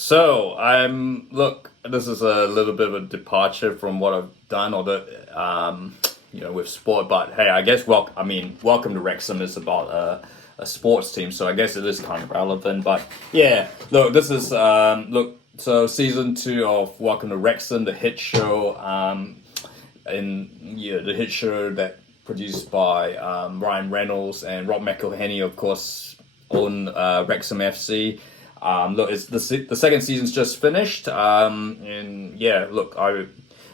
So look. This is a little bit of a departure from what I've done, or with sport. But hey, I guess welcome to Wrexham is about a sports team, so I guess it is kind of relevant. But yeah, look, this is So season two of Welcome to Wrexham, the hit show, the hit show that produced by Ryan Reynolds and Rob McElhenney, of course, own Wrexham FC. Look, it's the second season's just finished, and yeah, look, I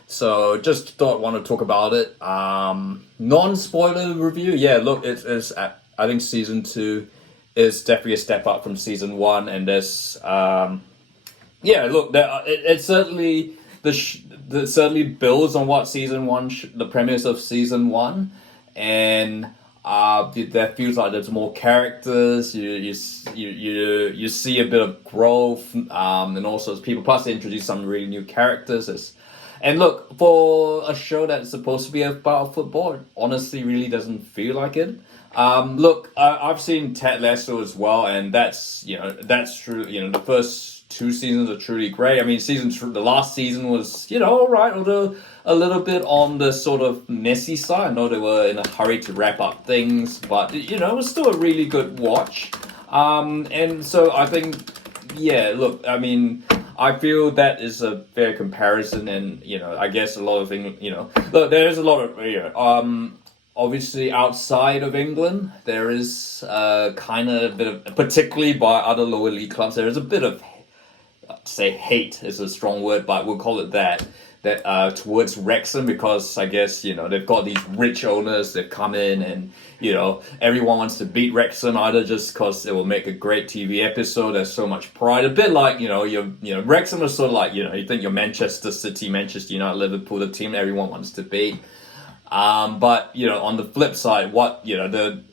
just want to talk about it. Non-spoiler review, yeah. Look, it's I think season two is definitely a step up from season one, and there's yeah. Look, it certainly that certainly builds on what season one, the premise of season one, and. There feels like there's more characters. You see a bit of growth, and also as people. Plus, they introduce some really new characters. And look, for a show that's supposed to be about football, it honestly really doesn't feel like it. Look, I've seen Ted Lasso as well, and that's true. The first two seasons are truly great. I mean, the last season was all right, although a little bit on the sort of messy side. I know they were in a hurry to wrap up things, but it was still a really good watch. And so I think, yeah, look, I mean, I feel that is a fair comparison, and I guess a lot of things, look, there is a lot of obviously outside of England, there is kind of a bit of, particularly by other lower league clubs, there is a bit of, say hate is a strong word, but we'll call it that towards Wrexham, because I guess they've got these rich owners that come in, and everyone wants to beat Wrexham, either just because it will make a great TV episode. There's so much pride, a bit like Wrexham is sort of like you think you're Manchester City, Manchester United, Liverpool, the team everyone wants to beat. But on the flip side, what if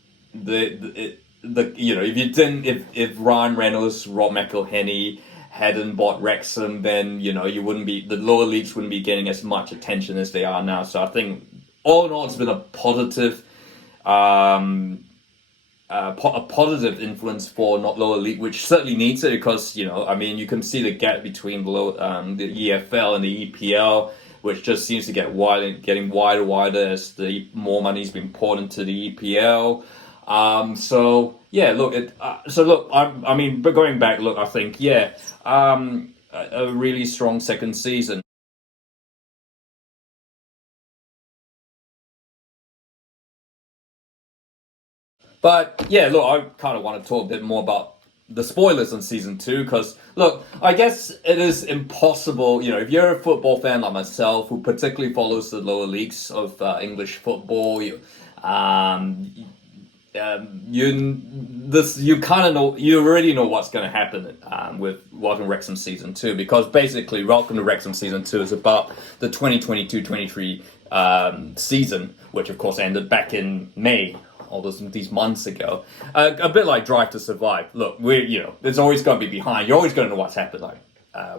Ryan Reynolds, Rob McElhenney hadn't bought Wrexham, then the lower leagues wouldn't be getting as much attention as they are now. So I think all in all, it's been a positive, positive influence for not lower league, which certainly needs it, because you can see the gap between the EFL and the EPL, which just seems to getting wider as the more money's been poured into the EPL. So yeah, look, but going back, look, I think, yeah, a really strong second season. But yeah, look, I kind of want to talk a bit more about the spoilers on season two, because look, I guess it is impossible, if you're a football fan like myself, who particularly follows the lower leagues of English football, you kind of know, you already know what's going to happen with Welcome to Wrexham season two, because basically Welcome to Wrexham season two is about the 2022-23 season, which of course ended back in May, all these months ago. A bit like Drive to Survive. Look, there's always going to be behind. You're always going to know what's happened, like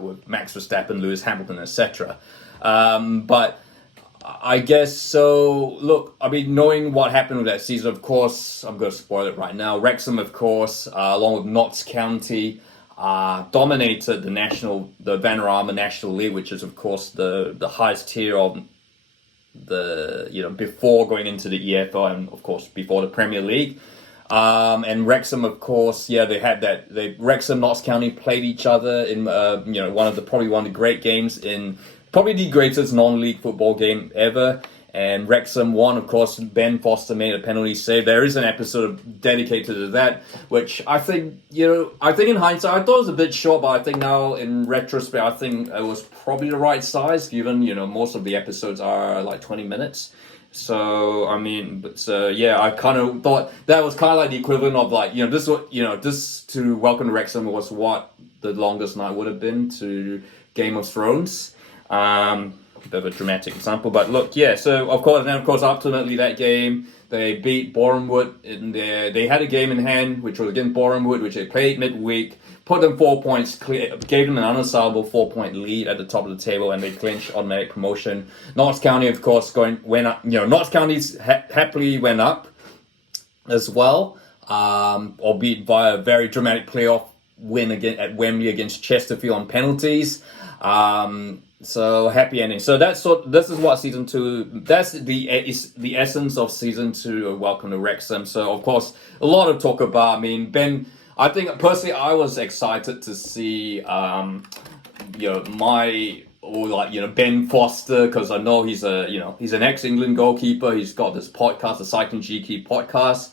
with Max Verstappen, Lewis Hamilton, etc. But I guess so. Look, I mean, knowing what happened with that season, of course, I'm going to spoil it right now. Wrexham, of course, along with Notts County, dominated the Vanarama National League, which is, of course, the highest tier of before going into the EFL, and of course before the Premier League. And Wrexham, of course, yeah, they had that. Wrexham, Notts County played each other in one of the great games in. Probably the greatest non-league football game ever, and Wrexham won. Of course, Ben Foster made a penalty save. There is an episode dedicated to that, which I think in hindsight, I thought it was a bit short, but I think now in retrospect, I think it was probably the right size, given most of the episodes are like 20 minutes. So I mean, yeah, I kind of thought that was kind of like the equivalent of like this to Welcome to Wrexham was what the longest night would have been to Game of Thrones. Bit of a dramatic example, but look, yeah. So of course, ultimately that game they beat Bournemouth in there. They had a game in hand, which was against Bournemouth, which they played midweek, put them 4 points clear, gave them an unassailable 4-point lead at the top of the table, and they clinched automatic promotion. Notts County, of course, went up. Notts County happily went up as well, albeit via a very dramatic playoff win again at Wembley against Chesterfield on penalties. So happy ending. So this is what season 2. That's the essence of season 2 of Welcome to Wrexham. So of course a lot of talk about. I mean, Ben. I think personally I was excited to see Ben Foster, because I know he's an ex-England goalkeeper. He's got this podcast, the Cycling GK podcast.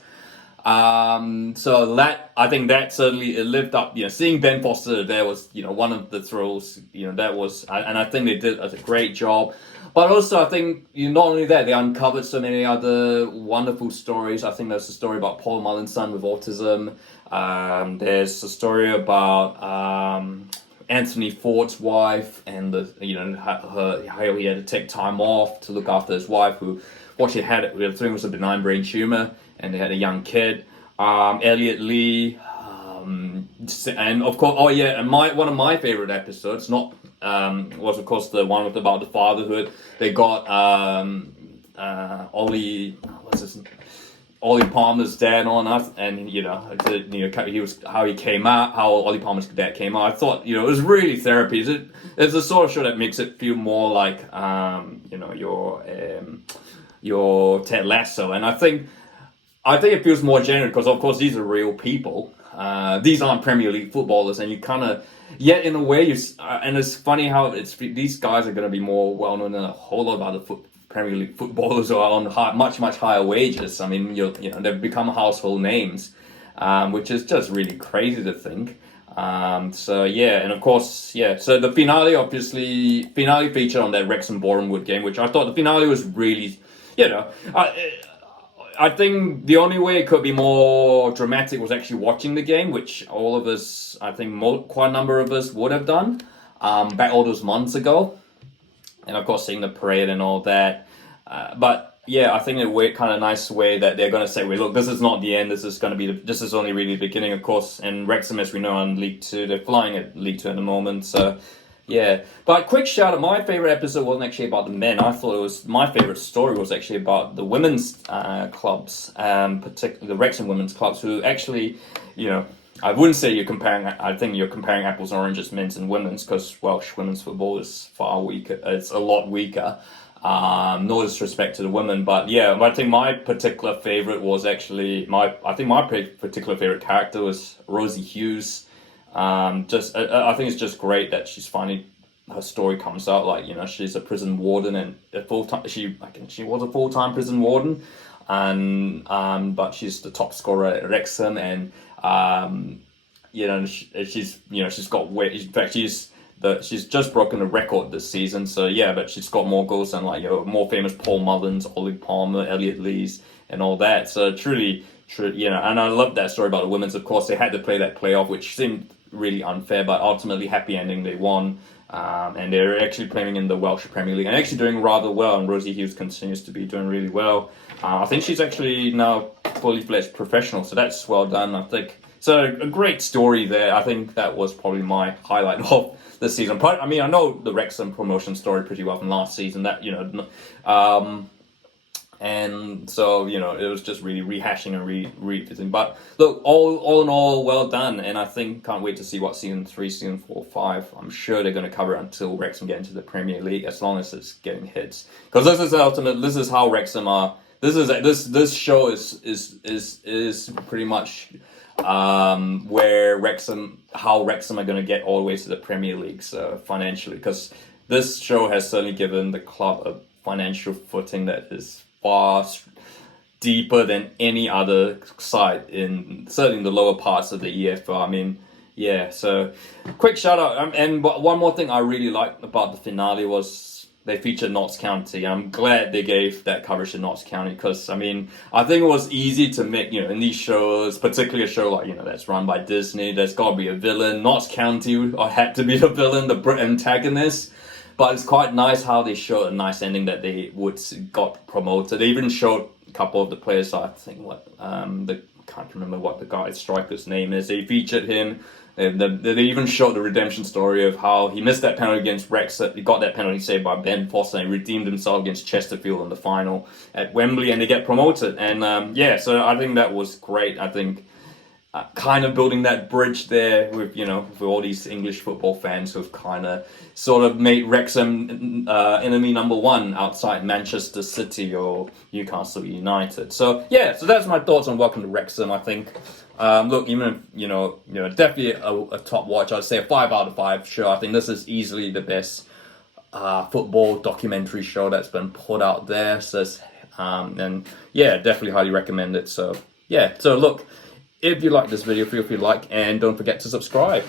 So that, I think that certainly it lived up. Seeing Ben Foster there was one of the thrills. That was, and I think they did a great job. But also, I think not only that, they uncovered so many other wonderful stories. I think there's a story about Paul Mullen's son with autism. There's a story about Anthony Ford's wife and how he had to take time off to look after his wife, who what she had, I think, was a benign brain tumor, and they had a young kid. Elliot Lee, and of course, and one of my favorite episodes, was of course the one about the fatherhood. They got Ollie Palmer's dad on us, and he was how he came out, how Ollie Palmer's dad came out. I thought it was really therapy. It's the sort of show that makes it feel more like your Ted Lasso, and I think it feels more genuine because of course these are real people. These aren't Premier League footballers, and you kind of, yet in a way, and it's funny how these guys are going to be more well known than a whole lot of other Premier League footballers who are on much higher wages. I mean, they've become household names, which is just really crazy to think. So yeah, and of course, yeah. So the finale featured on that Wrexham Bournemouth game, which I thought the finale was really, I think the only way it could be more dramatic was actually watching the game, which all of us, I think quite a number of us would have done back all those months ago. And of course, seeing the parade and all that. But yeah, I think in a kind of nice way that they're going to say, look, this is not the end. This is only really the beginning, of course. And Wrexham, as we know, on League 2, they're flying at League 2 at the moment. So yeah. But quick shout out, my favorite episode wasn't actually about the men. I thought my favorite story was actually about the women's clubs, particularly the Wrexham women's clubs, who actually, I wouldn't say I think you're comparing apples and oranges, men's and women's, because Welsh women's football is far weaker. It's a lot weaker. No disrespect to the women, but yeah, I think my particular favorite was actually my particular favorite character was Rosie Hughes. I think it's just great that she's finally, her story comes out. She's a prison warden and she was a full-time prison warden, and but she's the top scorer at Wrexham, and she's got weight. In fact, she's just broken the record this season. So yeah, but she's got more goals than more famous Paul Mullins, Ollie Palmer, Elliot Lees, and all that. So truly, and I love that story about the women's. Of course, they had to play that playoff, which seemed really unfair, but ultimately happy ending. They won, and they're actually playing in the Welsh Premier League and actually doing rather well. And Rosie Hughes continues to be doing really well. I think she's actually now fully fledged professional, so that's well done, I think. So a great story there. I think that was probably my highlight of this season. But I mean, I know the Wrexham promotion story pretty well from last season. And so it was just really rehashing and revisiting. But look, all in all, well done. And I think can't wait to see what season 3, season 4, 5. I'm sure they're going to cover it until Wrexham get into the Premier League, as long as it's getting hits. Because this is how Wrexham are. This show is pretty much how Wrexham are going to get all the way to the Premier League, so financially, because this show has certainly given the club a financial footing that is far deeper than any other side certainly in the lower parts of the EFL. I mean, yeah. So quick shout out, and one more thing I really liked about the finale was they featured Notts County. I'm glad they gave that coverage to Notts County, because I mean, I think it was easy to make, in these shows, particularly a show like, that's run by Disney, there's got to be a villain. Notts County had to be the villain, the antagonist. But it's quite nice how they showed a nice ending that they got promoted. They even showed a couple of the players. I think can't remember what the guy striker's name is. They featured him. They even showed the redemption story of how he missed that penalty against Wrexham. He got that penalty saved by Ben Foster and redeemed himself against Chesterfield in the final at Wembley, and they get promoted. And so I think that was great. I think kind of building that bridge there with, you know, with all these English football fans who've kind of sort of made Wrexham enemy number one outside Manchester City or Newcastle United. So yeah, so that's my thoughts on Welcome to Wrexham. I think, look, even if, you know, definitely a top watch. I'd say a 5 out of 5. Sure, I think this is easily the best football documentary show that's been put out there. So, and yeah, definitely highly recommend it. So yeah, so look. If you like this video, feel free to like and don't forget to subscribe.